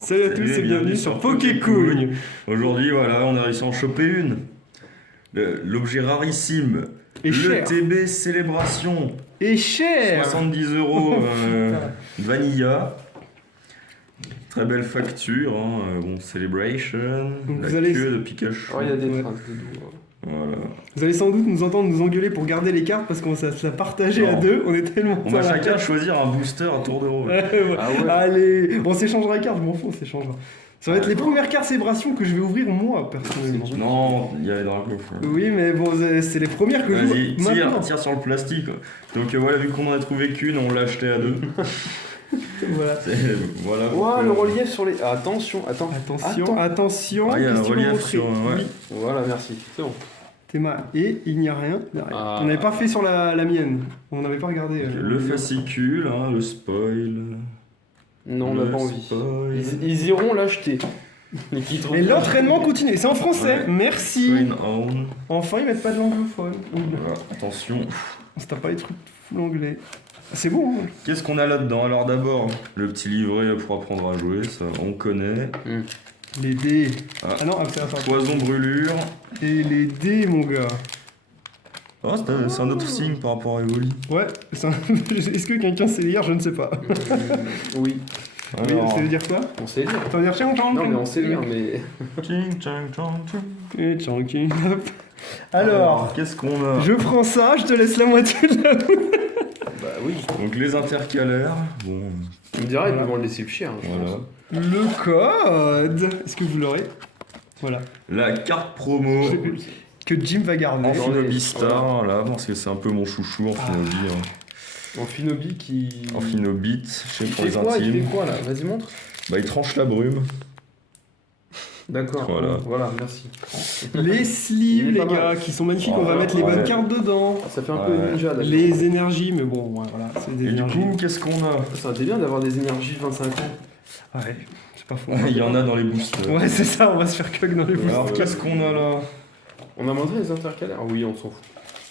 Salut à tous et bienvenue sur Pokécoon. Aujourd'hui, voilà, on a réussi à en choper une. L'objet rarissime. Et le cher. TB Célébration. Et cher. 70 euros Vanilla. Très belle facture. Bon, Celebration. Donc la vous allez- queue de Pikachu. Oh, il y a des Ouais. traces de doigts. Voilà. Vous allez sans doute nous entendre nous engueuler pour garder les cartes parce qu'on s'est partagé à Non. deux. On est tellement. On va sur la chacun tête. choisir un booster à tour de rôle. Ouais. Ah ouais. Allez, on s'échangera les cartes, je m'en fous, on s'échangera. Ça va être Ouais. les premières cartes Célébration que je vais ouvrir moi personnellement. Non, il y a les dragons. Oui, mais bon, c'est les premières que je Vas-y, joue maintenant. tire sur le plastique. Donc voilà, vu qu'on en a trouvé qu'une, on l'a acheté à deux. Voilà. Voilà. Ouah, le relief sur les. Ah, attention, attends. Attention, attention. Ah, il y a qu'est-ce un que tu veux relief montrer sur. Ouais. Oui, Voilà, merci. C'est bon. Théma. Et il n'y a rien derrière. Ah. On n'avait pas fait sur la mienne. On n'avait pas regardé. Le fascicule, le spoil. Non, on n'a le pas envie. spoil. Ils iront l'acheter. Mais qui trouvent Et pas. l'entraînement continue. C'est en français. Ouais. Merci. Train on. Enfin, ils mettent pas de l'anglophone. Voilà, attention. On se tape pas les trucs full anglais. C'est bon. Hein. Qu'est-ce qu'on a là-dedans? Alors d'abord, le petit livret pour apprendre à jouer, ça on connaît. Les dés. Ah. Ah non, c'est ça. Poison brûlure. Et les dés, mon gars. Ah, c'est un autre signe par rapport à Evoli. Ouais. Est-ce que quelqu'un sait lire? Je ne sais pas. Oui, Oui, Alors, ça veut dire quoi? on sait lire. Ça veut dire chang chang. Non, mais on sait lire, mais. Ching, chang, chang, chang. Et chang, ching, hop. Alors, qu'est-ce qu'on a? je prends ça, je te laisse la moitié de la. Bah oui. Donc les intercalaires. Bon, Tu me diras, ils Voilà. vont le laisser plus cher. Je voilà. pense. Le code. Est-ce que vous l'aurez? Voilà. La carte promo. Que Jim va garder. Amphinobi Star, là, parce que c'est un peu mon chouchou, Amphinobi. Amphinobi qui. Amphinobit, chez Il pour fait les quoi? Il fait intimes. quoi là? Vas-y, montre. Bah, il tranche la brume. D'accord. Voilà. Voilà, merci. Les sleeves, Il est les pas gars, mal. qui sont magnifiques. On Ouais, va mettre les bonnes ouais. cartes dedans. Ça fait un peu Ouais. ninja d'accord. Les énergies, mais bon, ouais, voilà, c'est des Et du énergies. coup, qu'est-ce qu'on a? Ça aurait été bien d'avoir des énergies 25 ans. Ouais, c'est pas faux. Il y en a dans les boosters. Ouais, c'est ça, on va se faire coq dans les bouches. Alors, qu'est-ce qu'on a là? On a montré les intercalaires? Oui, on s'en fout.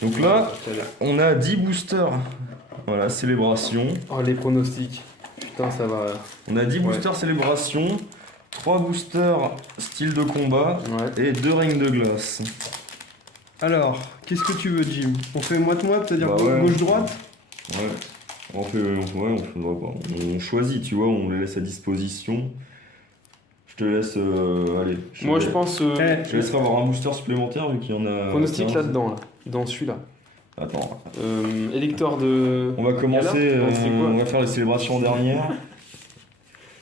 Donc là, Intercalaires. on a 10 boosters. Voilà, célébration. Oh, les pronostics. Putain, ça va. On a 10 Ouais. boosters célébration, 3 boosters style de combat Ouais. et 2 règnes de glace. Alors, qu'est-ce que tu veux, Jim? On fait moite-moite, c'est-à-dire Bah ouais. gauche-droite? Ouais. On fait, on choisit, tu vois, on les laisse à disposition. Je te laisse, allez. Moi, je pense. Eh, Je te laisserai avoir un booster supplémentaire vu qu'il y en a. Pronostic 15. là-dedans, là. Dans celui-là. Attends, Électeur de. on va commencer, Galar Non, c'est quoi on va faire les célébrations dernières.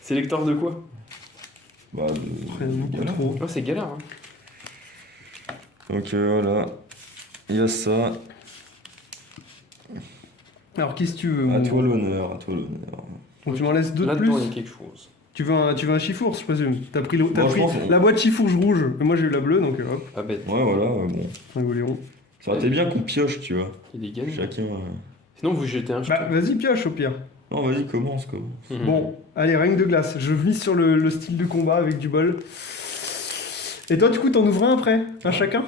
C'est électeur de quoi? Bah, Après, non, pas Galar. trop. Ouais, c'est galère. Hein. Donc voilà, il y a ça. Alors, qu'est-ce que tu veux? À mon toi gars l'honneur, à toi l'honneur. Donc, tu m'en laisses deux de Là-dedans, il y plus? a quelque chose. Tu veux un chifours, je présume? T'as pris, Bon, je pense qu'on- la boîte chifours rouge, et moi j'ai eu la bleue, donc hop, Pas bête. Ouais, voilà, bon. rigoléon. Ça aurait été bien qu'on pioche, tu vois. Il est gagné. Chacun. Sinon, vous jetez un Bah, jeton. vas-y, pioche au pire. Non, vas-y, commence, quoi. Mhm. Bon, allez, règne de glace. Je mise sur le style de combat avec du bol. Et toi, du coup, t'en ouvres un après? Un chacun?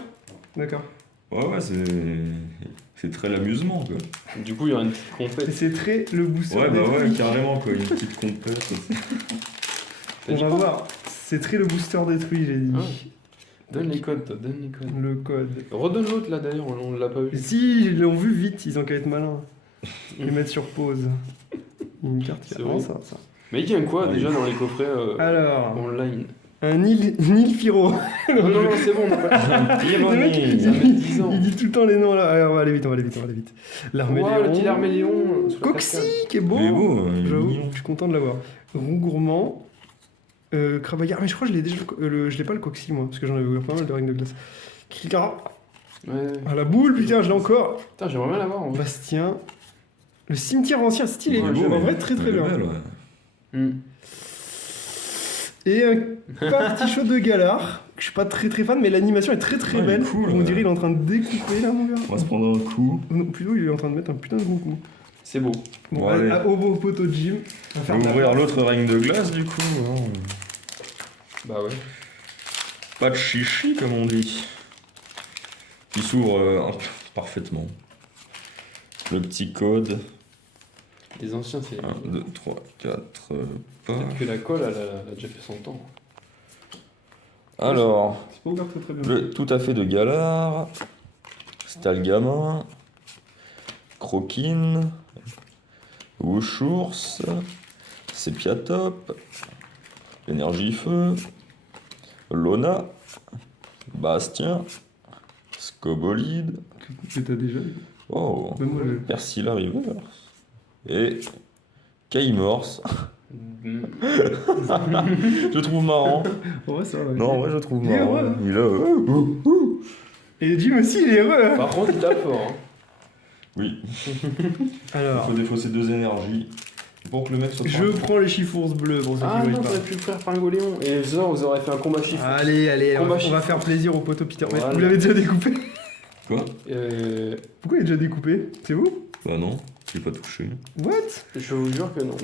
D'accord. Ouais, c'est très l'amusement, quoi. Du coup, il y aura une petite Et compète. c'est très le booster Ouais, bah ouais, détruit. carrément, quoi. Une petite compète. On va voir. C'est très le booster détruit, j'ai dit. Ah. Donne les codes, toi, donne les codes. Le code. Redonne l'autre là d'ailleurs, on l'a pas vu. Si, ils l'ont vu vite, ils ont qu'à être malins. Les mettre sur pause. Il y a une carte qui C'est avance, vrai. ça. Mais il y a quoi Ouais, déjà il- dans les coffrets Alors, online? un Nilfiro. Non, non, c'est bon, on n'a pas. Le mec, Tyrannie. Ça met 10 ans. il dit tout le temps les noms là. Allez, on va aller vite, on va aller vite, on va aller vite. L'arméléon. Ouah, le petit arméléon. sous la Coxy, cascade. qui est beau. Il est beau, il est J'avoue, mignon. je suis content de l'avoir. Roux gourmand. Cravaillard. Mais je crois que je l'ai déjà. Je l'ai pas le Coxy, moi, parce que j'en avais ouvert pas mal de règles de glace. Krikara. Ouais. Ah, la boule, putain, je l'ai encore. Putain, j'aimerais bien l'avoir en vrai. Bastien. Le cimetière ancien, stylé. Il est Ouais, beau, en hein. vrai, très très Il est bien. belle, ouais. Hmm. Et un petit show de Galar. Que je suis pas très très fan, mais l'animation est très très Ouais, il est belle. cool, On ouais. dirait il est en train de découper là, mon gars. On va se prendre un coup. Non, plutôt, il est en train de mettre un putain de gros coup. C'est beau. Bon, Bon, allez, allez. au beau poteau de Jim. On va On faire va de la ouvrir place. l'autre règne de glace, du coup. hein. Bah ouais. Pas de chichi, comme on dit. Qui s'ouvre parfaitement. Le petit code. Les anciens, c'est. 1, 2, 3, 4, pas. Peut-être que la colle, elle a déjà fait son temps. Alors, C'est pas encore très très bien. le tout à fait de Galard, Stalgamin, Croquine, Wushours, Sepiatop, Énergie Feu, Lona, Bastien, Scobolide, Que t'as déjà eu. oh, Même moi, je- Persila Reverse et Kaimorse. Mm. Je trouve marrant. Ouais, ça va. Non, en vrai, je trouve Il est marrant. heureux, hein. Il est Et Jim aussi, il est heureux. Hein. Par contre, il tape fort. Hein. Oui, il Alors, faut défausser 2 énergies pour que le mec soit je tranquille. prends les chiffres bleus pour ceux Ah qui non, voient t'aurais pas. pu le faire Pingoléon. Et genre, vous aurez fait un combat chiffre. Allez, allez, Combat on va faire plaisir au poteau Peter. Mais Voilà. vous l'avez déjà découpé. Quoi? Pourquoi il est déjà découpé? C'est vous? Bah non, j'ai pas touché. What? Je vous jure que non.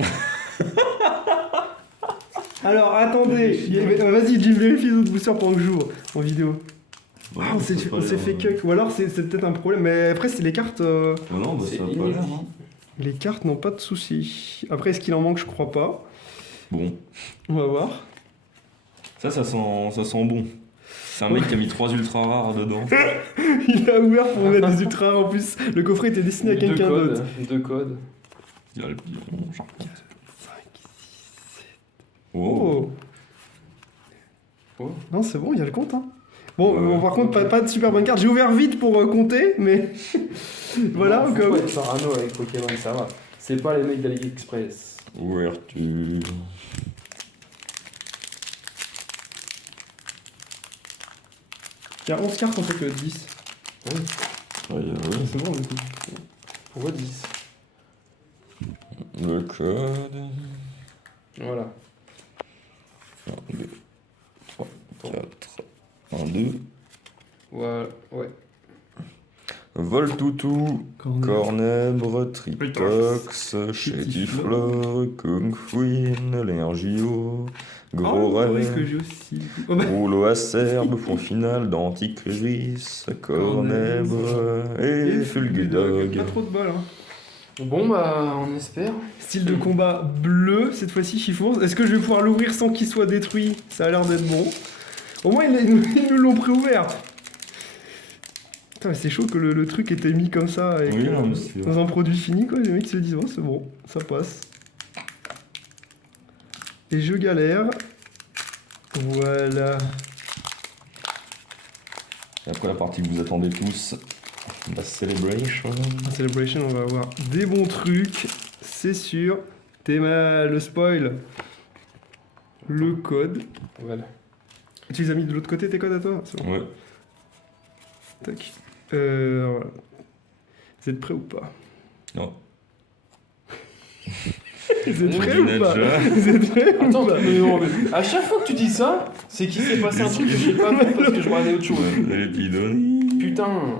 Alors, attendez. Vas-y, Jim, vérifie les autres boosters pendant que j'ouvre en vidéo. Bah, Ah, on s'est fait cuck. Ou alors, c'est peut-être un problème. Mais après, c'est les cartes. Bah non, bah C'est ça a pas inédit. l'air. Hein. Les cartes n'ont pas de soucis. Après, est-ce qu'il en manque? Je crois pas. Bon, On va voir. ça sent bon. C'est un mec qui a mis 3 ultra rares dedans. Il a ouvert pour mettre des ultra rares en plus. Le coffret était destiné à quelqu'un d'autre. 2 codes. Il y a le pion, genre. 5. Oh. Oh. Non, c'est bon, il y a le compte. Hein. Bon, Ouais, bon, par contre, pas de super bonne carte. J'ai ouvert vite pour compter, mais voilà, au cas où. Ouais, Sarano avec Pokémon, ça va. C'est pas les mecs d'AliExpress. Ouverture. Il y a 11 cartes en fait que 10. Ouais, ouais. C'est bon, du coup. Pourquoi 10? Le code. Voilà. 1, 2, 3, 4. 1, 2. Voilà, ouais. Voltoutou, Cornèbre, Tritox, Chétiflore, Kung Fuin, L'énergio, Gros Oh, oui, que Ray, j'ai aussi. Oh, bah, Rouleau Acerbe, point final d'Anticris, Cornèbre et Fulgudog. Pas trop de bol, hein. Bon, bah, on espère. Style de combat bleu, cette fois-ci Chiffon. Est-ce que je vais pouvoir l'ouvrir sans qu'il soit détruit? Ça a l'air d'être bon. Au moins, ils nous l'ont préouvert. Putain, mais c'est chaud que le truc était mis comme ça avec, Oui, non, mais c'est dans un produit fini, quoi. Les mecs se disent, oh, c'est bon, ça passe. Et je galère. Voilà. Et après la partie que vous attendez tous, la Celebration. En Celebration, on va avoir des bons trucs, c'est sûr. T'es mal, le spoil. Le code. Voilà. Tu les as mis de l'autre côté, tes codes à toi? C'est bon. Ouais. Tac. Voilà. Vous êtes prêts ou pas? Non. Vous êtes On prêts ou dit pas? déjà. Vous êtes prêts ou Attends, pas? mais non, mais à chaque fois que tu dis ça, c'est qu'il s'est passé un truc que j'ai pas vu parce que je regardais autre chose. L'épidonie. Putain.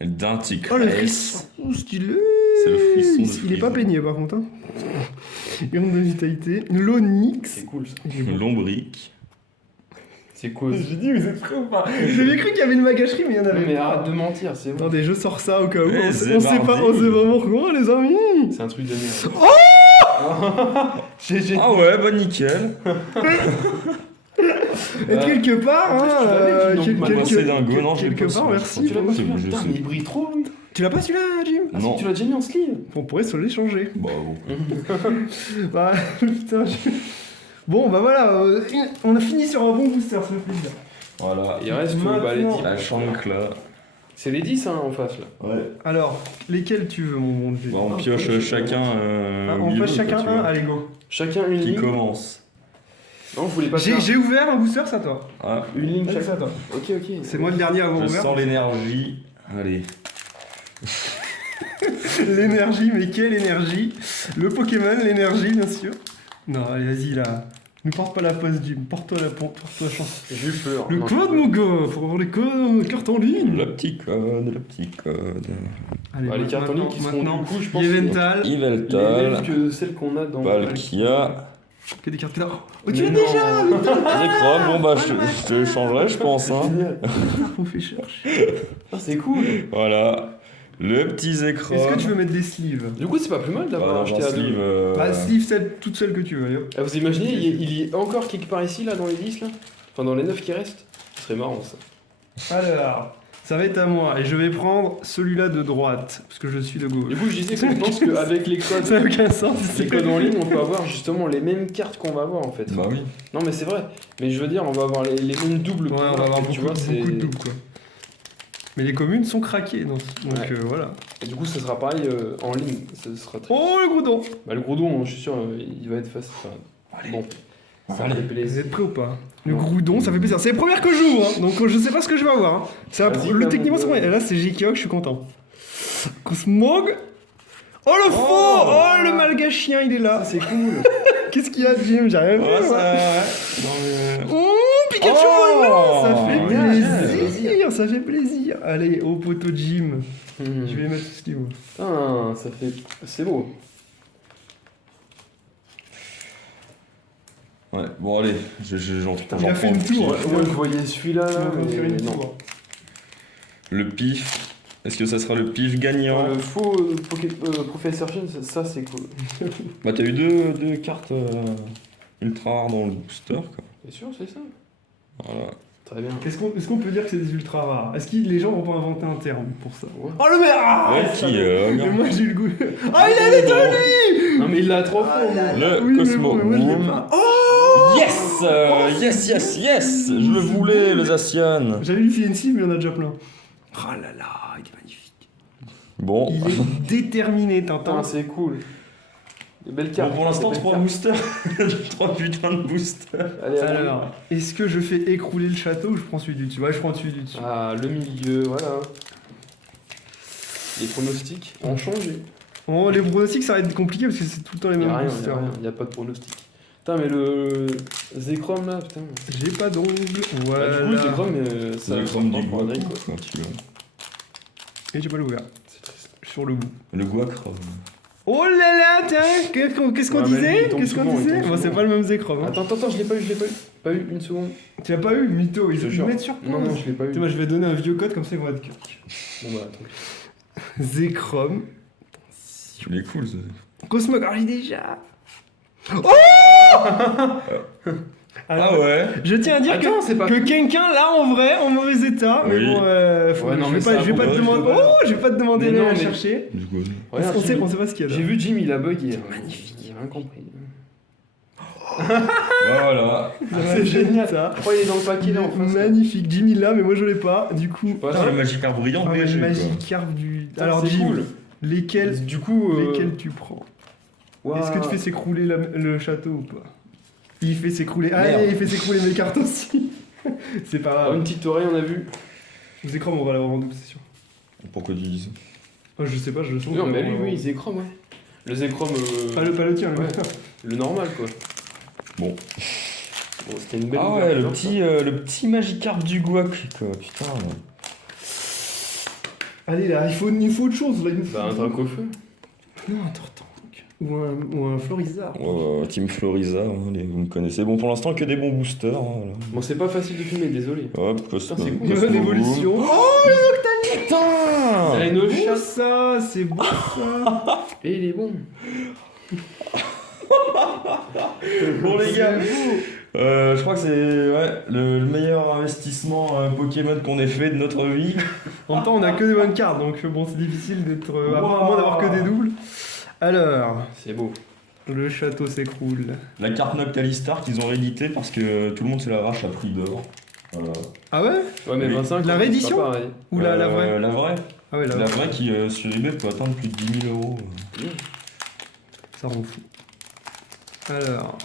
D'Anticris. Oh, le frisson stylé. C'est le frisson de Il est pas frisson. peigné par contre. Hein. Urne de vitalité. L'Onyx. C'est cool ça. Lombric. C'est cool. J'ai dit, vous êtes prêts ou pas? J'avais cru qu'il y avait une magacherie, mais il y en avait Mais pas. arrête de mentir, c'est bon. Attendez, je sors ça au cas où. Eh, On c'est sait pas, mardi. on sait pas pourquoi, les amis. C'est un truc de merde. Ah ouais, bah nickel. Et quelque part, en plus, hein, tu l'avais dit, donc, Moi, c'est dingo. Non, je l'ai quelque pas part, su. merci. Tu l'as pas C'est celui-là bon, je Putain, sais. mais il brille trop lui. Tu l'as pas celui-là, Jim? Ah, Non. si, tu l'as déjà mis en sleeve. On pourrait se l'échanger. Bah bon. Bah, putain, Bon, bah voilà, on a fini sur un bon booster, ça fait plaisir. Voilà. Il reste que bah, les 10. Maintenant. La chanque là. C'est les 10 hein, en face là. Ouais. Alors, lesquels tu veux, mon bon Dieu? Bah, on pioche chacun. Ah, on au passe milieu, chacun quoi, tu un, vois. allez go. Chacun une Qui ligne. commence? Non, vous voulez pas faire J'ai ouvert un booster, c'est à toi. Ah, une ligne C'est chacun. à toi. Ok, ok. C'est moi le dernier à avoir je ouvert. sens l'énergie. Allez. L'énergie, mais quelle énergie? Le Pokémon, l'énergie, bien sûr. Non, allez, vas-y là. Ne porte pas la pose, Jim. Porte-toi la chance. J'ai eu peur. Le Non, code, mon gars, faut avoir les codes, cartes en ligne. Le petit code, le petit code. Allez, Bah, les cartes en ligne qui seront maintenant, du coup, je pense. Yveltal. Les Yveltal. mêmes que celles qu'on a dans. Palkia. Que des cartes là. Oh, tu Mais l'as non. déjà, putain. Zekrom, bon bah je te changerai je pense hein. On fait chercher. Ah, c'est cool. Voilà. Le petit Zekrom. Est-ce que tu veux mettre des sleeves? Du coup, c'est pas plus mal d'avoir acheté à sleeve, deux. Bah, sleeve toute seule que tu veux. Allez, hop. Ah, vous imaginez, il y est encore quelque part ici, là, dans les 10, là? Enfin, dans les 9 qui restent? Ce serait marrant, ça. Alors, ça va être à moi. Et je vais prendre celui-là de droite. Parce que je suis de gauche. Du coup, je disais que je pense qu'avec les codes, Ça n'a aucun sens. les codes en ligne, on peut avoir justement les mêmes cartes qu'on va avoir, en fait. Bah oui. Non, mais c'est vrai. Mais je veux dire, on va avoir les mêmes doubles. Ouais, on va avoir tu beaucoup, vois, c'est... beaucoup de doubles, quoi. Mais les communes sont craquées, donc Ouais. voilà. Et du coup, ça sera pareil en ligne. Ce sera très... Oh, le goudon! Bah, le gros don, je suis sûr, il va être facile. Enfin, bon, ça Allez. fait Vous plaisir. êtes prêts ou pas? Le Non. groudon, ça fait plaisir. C'est les premières que j'ouvre, hein, donc je sais pas ce que je vais avoir. Hein. C'est Vas-y, le comme techniquement, on c'est peut. moyen. Et là, c'est Gekiok, je suis content. Cosmog. Oh, le faux! Oh. Oh, le malgachien, il est là. C'est cool. Qu'est-ce qu'il y a, Jim? J'ai rien vu. Ouais, moi. ça. Non, mais... Oh, Pikachu Oh. volant! Ça fait Ouais, plaisir, ça fait plaisir. Allez, au poteau Jim. Je vais mettre ce livre. Putain, ça fait... C'est beau. Ouais, bon, allez, j'en Il a fait une tour. Moi, je voyais celui-là, là, On va faire une mais non. tour. Le pif. Est-ce que ça sera le pif gagnant? Le faux Professor Chin, ça c'est cool. Bah, t'as eu deux cartes ultra rares dans le booster, quoi. T'es sûr, c'est ça? Voilà. Très bien. Est-ce qu'on peut dire que c'est des ultra rares? Est-ce que les gens vont pas inventer un terme pour ça? Ouais. Oh le merde! Ouais, qui, Mais moi j'ai eu le goût. Ah, il a des Non, mais il l'a trop fort. Le Oui, mais Cosmo. bon, mais moi je l'ai pas. Oh! Yes! Je le voulais, le Zacian. J'avais lu Fiency, mais il y en a déjà plein. Oh là là, il est magnifique. Bon. Il est déterminé, Tintin. Putain, c'est cool. Des belles Bon, cartes. pour l'instant, Des belles 3 cartes. boosters. 3 putains de boosters. Allez, allez. Alors, est-ce que je fais écrouler le château ou je prends celui du dessus? Ouais, je prends celui du dessus. Ah, le milieu, voilà. Les pronostics ont changé. Oh, les pronostics, ça va être compliqué parce que c'est tout le temps les Il mêmes a rien, boosters. il a pas de pronostic. Putain, mais le Zekrom là, putain. J'ai pas d'ongles. Voilà. Bah, du coup, le Zekrom, ça C'est ça comme prend du pour un drink, guacre, quoi. quoi, tu vois. Et j'ai pas l'ouvert. C'est triste. Sur le bout. Le guacre. Oh là là, tiens, qu'est-ce qu'on Ouais, mais lui, disait? il tombe Qu'est-ce qu'on souvent, il disait? tombe Bon, c'est souvent. pas le même Zekrom. Hein. Attends, je l'ai pas eu. Pas eu une seconde. Tu l'as pas eu, mytho, ils Je se jure. mettent sur pause. Non, je l'ai pas eu. Tu vois, je vais donner un vieux code comme ça ils vont être curieux. Bon bah attends. Zekrom. Il est cool, ça. Cosmogorgie déjà. Oh Alors, Ah ouais. je tiens à dire Attends, c'est pas que quelqu'un là en vrai, en mauvais état, mais Oui. bon, Ouais, non, je mais vais pas, ça, je vais pas bon, te je demander. dois pas. Oh, je vais pas te demander Mais d'aller non, la mais- chercher. Du coup. Regarde, on sait pas ce qu'il y a. J'ai vu Jim, il a bugué. Magnifique. J'ai rien compris. Voilà. C'est génial ça. Oh, il est dans le paquet là en face. là. Magnifique, Jimmy là, mais moi je l'ai pas. Du coup, pas Putain, le Magikarp brillant ah, ouais, BG, quoi. Magikarp du. Putain, Alors c'est Jim, cool. lesquels, Du coup, lesquels tu prends? Est-ce que tu fais s'écrouler le château ou pas? Il fait s'écrouler. Ah, Merde. il fait s'écrouler mes cartes aussi. C'est pas Ah, grave. une petite oreille, on a vu. Vous écrans, on va l'avoir en double, c'est sûr. Pourquoi tu dis ça? Oh, je sais pas, je le sens. Non, on va mais lui, l'avoir. oui, il Zekrom, ouais. Le Zekrom, Pas le tien, le Ouais. mien. le normal quoi. Bon. Bon, c'était une belle Ah ouais, ouverture, le petit Magikarp du guac, quoi. Putain. Allez là, il faut autre chose là. Il nous faut... Bah, un drac au feu. Non, un Tortank. Ou un Florizard. Team Floriza, hein, vous me connaissez. Bon, pour l'instant, que des bons boosters. Hein, voilà. Bon, c'est pas facile de filmer, désolé. Hop, Cosmo. Putain, c'est cool. Nouvelle évolution. Oh, Putain. Elle a une beau chatte. ça, c'est beau ça. Et il est bon. Bon, les gars, je crois que c'est le meilleur investissement Pokémon qu'on ait fait de notre vie. En même temps, on a que des bonnes cartes, donc bon, c'est difficile d'être. À Wow. moins d'avoir que des doubles. Alors, C'est beau. le château s'écroule. La carte Noctalistar qu'ils ont réédité parce que tout le monde se l'arrache à prix d'or. Voilà. Ah ouais? Ouais, mais Oui. 25. La c'est réédition pas pareil. Ou la vraie? La vraie. Ah ouais, la La vraie. vraie qui sur eBay peut atteindre plus de 10 000 euros. Ça rend fou. Alors,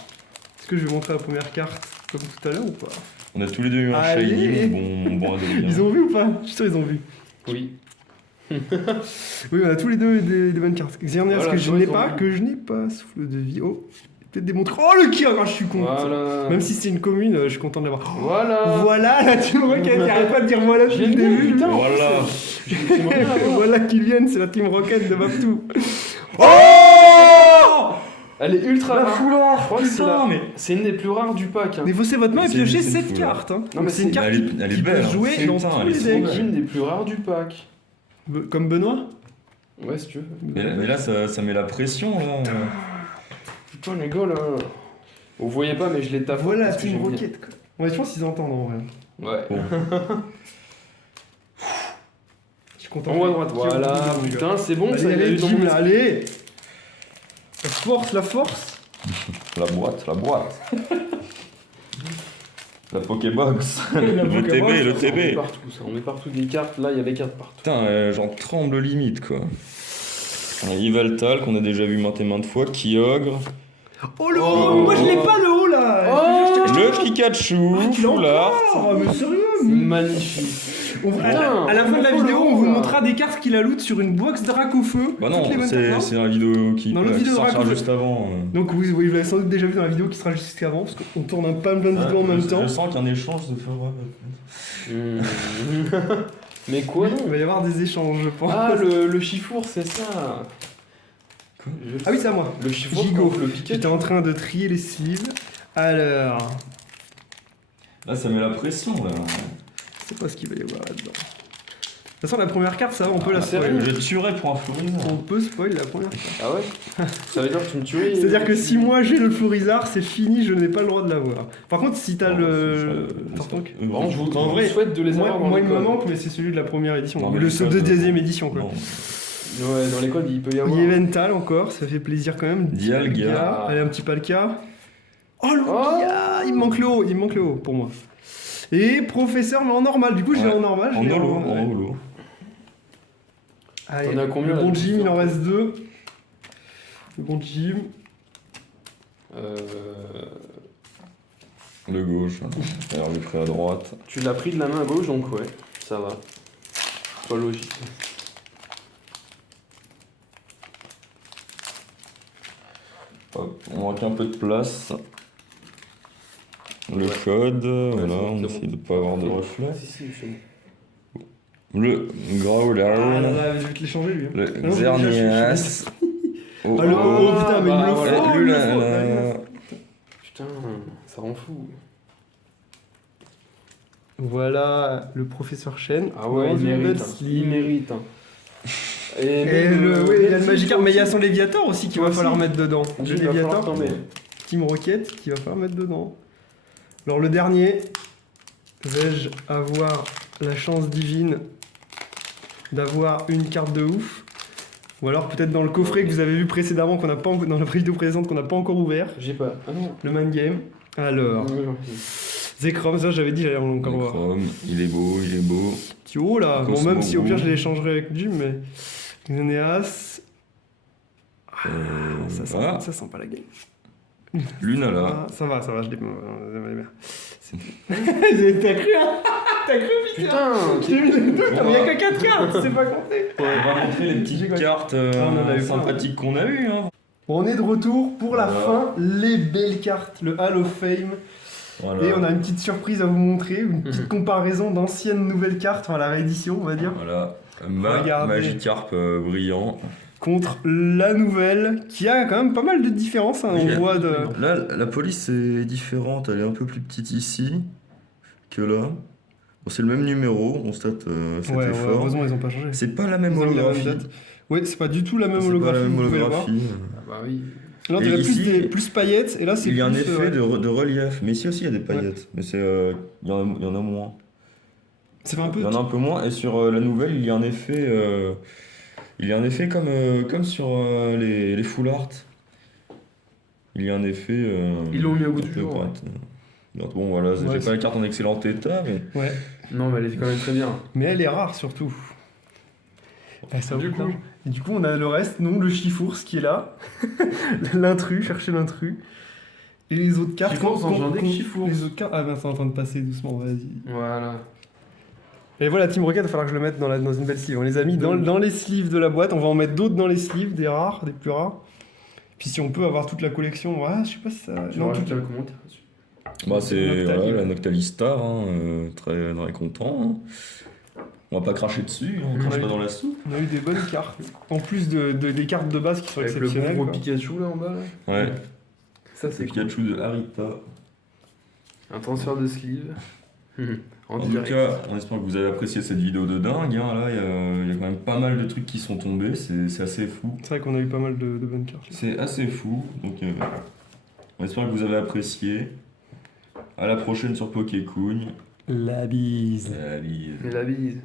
est-ce que je vais montrer la première carte comme tout à l'heure ou pas? On a tous les deux eu un Allez. Shiny, mon bon Adrien. Ils ont vu ou pas? Je suis sûr ils ont vu. Oui. Oui, on a tous les deux des bonnes cartes. Xerneas Voilà, que je toi, n'ai ils ont pas, vu. souffle de vie. Oh, peut-être démontrer. Oh le Kyogre, je suis content. Voilà. Même si c'est une commune, je suis content de l'avoir. Voilà. Voilà, là tu vois qu'elle n'arrête pas de dire voilà Je depuis le l'ai dit, début. putain. Voilà. J'aimerais bien l'avoir. Voilà qu'ils viennent, c'est la team Rocket de Baptou. Elle est ultra La rare. foulard. Je crois que c'est Putain, la- mais. C'est une des plus rares du pack. Hein. Négociez votre main et C'est- piochez c'est cette fou, carte. Hein. Non, mais c'est une c'est- carte Elle est qui belle. peut se jouer Putain, dans elle tous est les trop decks. belle. Une des plus rares du pack. Comme Benoît. Ouais, si tu veux. Mais là, ça met la pression, là. Putain, les gars, là. Vous voyez pas, mais je les tape. Voilà, parce que Team j'aime bien. Rocket, quoi. Ouais, je pense qu'ils entendent en vrai. Ouais. Bon. Je suis content. En haut à droite, voilà. Putain, c'est bon, ça y a allez, eu dans Jim, mon là, allez. La force, la force. La boîte. La Pokébox. La Le Pokébox, TB, le On met TB. partout, ça. On met partout des cartes. Là, il y a des cartes partout. Putain, j'en tremble limite, quoi. Yveltal, qu'on a déjà vu maintes et maintes fois, Kyogre. Oh le Oh. haut, moi je l'ai pas le haut là. Oh. Le Pikachu, Tu l'as Full Art. encore. Mais sérieux. C'est magnifique. À la fin de la Oh, vidéo, le on vous haut, là. montrera des cartes qu'il a loot sur une box Drac au feu. Bah non, Toutes les bonnes c'est cartes, c'est dans la vidéo qui Dans l'autre vidéo de sortira Raku. juste avant. Donc oui, vous l'avez sans doute déjà vu dans la vidéo qui sera juste avant, parce qu'on tourne un plein de vidéos en même temps. Je sens qu'il y a un échange de fera. Mais quoi non Il va y avoir des échanges, je pense. Ah, le chifour, c'est ça. Quoi Je- Ah oui, c'est à moi. Le chifour, Gigot. contre le Pikachu. J'étais en train de trier les sleeves. Alors, Là, ça met la pression, là. je sais pas ce qu'il va y avoir là-dedans. De toute façon, la première carte, ça va, on peut la sérieux spoil. Je tuerais pour un Florizard. On peut spoil la première carte. Ah ouais Ça veut dire que tu me tuais. C'est-à-dire que si moi j'ai le Florizard, c'est fini, je n'ai pas le droit de l'avoir. Par contre, si t'as le. Par contre, Bon, je vous, En vrai, souhaite de les moi, avoir dans moi, les il me codes. manque, mais c'est celui de la première édition. Non, mais Le les ceux codes, de deuxième édition, quoi. Non. Ouais, dans les codes, il peut y avoir. Yveltal encore, ça fait plaisir quand même. Dialga. Allez, un petit Palkia. Oh le Oh. Lugia. Il me manque le haut pour moi. Et professeur, mais en normal, du coup, je l'ai Ouais. en normal. je En l'ai holo, ouais. en holo. Allez, T'en as combien, le là, bon de Jim, il en professeur reste 2. Le bon Jim. Le gauche. Alors, il est prêt à droite. Tu l'as pris de la main à gauche, donc ouais, ça va. Pas logique. Hop, on manque un peu de place. Le Ouais. code, voilà, c'est on bon. essaie de pas avoir de reflets. Si, si, c'est bon. Le Growler. Ah là là, je vais te l'échanger lui. Le non, Xerneas. Oh, Ah, le haut, putain, mais il me le voilà. faut. Lui, il me là, le faut. là. Putain, ça rend fou. Voilà le professeur Chen. Ah ouais, Dans il une mérite. belle Hein. sleeve. Il mérite. Hein. Et même, oui, il y a le Jim Magikarp, mais il y a aussi. son Léviator aussi qu'il Toi va falloir aussi. mettre dedans. Le Jim, il va falloir Léviator, t'en mettre. Team Rocket, qu'il va falloir mettre dedans. Alors le dernier, vais-je avoir la chance divine d'avoir une carte de ouf? Ou alors peut-être dans le coffret que vous avez vu précédemment, qu'on n'a pas dans la vidéo précédente qu'on n'a pas encore ouvert, J'ai pas. Ah non. le man game. Alors, Zekrom, ça j'avais dit j'allais encore le voir. Chrome, il est beau, il est beau. Petit haut là, bon Cosmo même si au pire Blue. je l'échangerai avec Jim, mais Xeneas, ça sent, voilà. ça sent pas la game. Lunala. Ah, ça va, je l'ai bien. T'as cru, hein? T'as cru, Putain, J'ai mis les deux, mais y'a que 4 cartes, c'est pas compté. On va montrer les J'ai petites quoi. cartes Ah, on en a eu plein. sympathiques qu'on a eues. Hein. Bon, on est de retour pour la Voilà. fin, les belles cartes, le Hall of Fame. Voilà. Et on a une petite surprise à vous montrer, une petite comparaison d'anciennes nouvelles cartes, enfin la réédition, on va dire, Voilà. Regardez. Magikarp brillant. contre la nouvelle, qui a quand même pas mal de différences, hein, Oui, on voit de... Là, la police est différente. Elle est un peu plus petite ici que là. Bon, c'est le même numéro, on constate cet Ouais, effort. heureusement ils ont pas changé. C'est pas la même Ils ont mis la même holographie. date. Ouais, c'est pas du tout la même C'est pas holographie, la même vous pouvez le voir. holographie. Ah bah oui. Là, on Et dirait ici, plus paillettes, et là c'est Il y a un plus, effet ouais. de relief, mais ici aussi il y a des paillettes. Mais c'est, il y en a moins. Ça fait un peu... Il y en a un peu moins, et sur la nouvelle, il y a un effet, comme sur les full art. Il y a un effet. Ils l'ont mis au goût de du jour, gratte. Donc bon, voilà, Ouais, j'ai c'est- pas la carte en excellent état, mais. Ouais, Non, mais elle était quand même très bien. mais elle est rare surtout. Ah, ça Du vaut coup. le temps. Et du coup, on a le reste, non, le Chifours qui est là. L'intrus, chercher l'intrus. Et les autres cartes. Chifours, qu'on- j'en ai que qu'on- Chifours. Les autres cartes. Ah, ben, c'est en train de passer doucement, vas-y. Voilà. Et voilà, Team Rocket, il va falloir que je le mette dans une belle sleeve. On les a mis dans les sleeves de la boîte. On va en mettre d'autres dans les sleeves, des rares, des plus rares. Puis si on peut avoir toute la collection, ouais, je sais pas si ça. Tu Non, vas tout- rajouter un commentaire dessus. Bah, c'est Noctali, voilà, ouais. la Noctali Star, hein, très, très content. Hein. On va pas cracher dessus, on crache Ouais. pas dans la soupe. On a eu des bonnes cartes. En plus des cartes de base qui sont Avec le exceptionnelles. gros quoi. Pikachu là en bas là. Ouais, Ça c'est c'est cool. Pikachu de Harita. Un transfert de sleeve. En En tout direct. cas, on espère que vous avez apprécié cette vidéo de dingue. Hein. Là, il y a quand même pas mal de trucs qui sont tombés. C'est assez fou. C'est vrai qu'on a eu pas mal de bonnes cartes. C'est assez fou. Donc, on espère que vous avez apprécié. À la prochaine sur Pokécoon. La bise. Salut. La bise.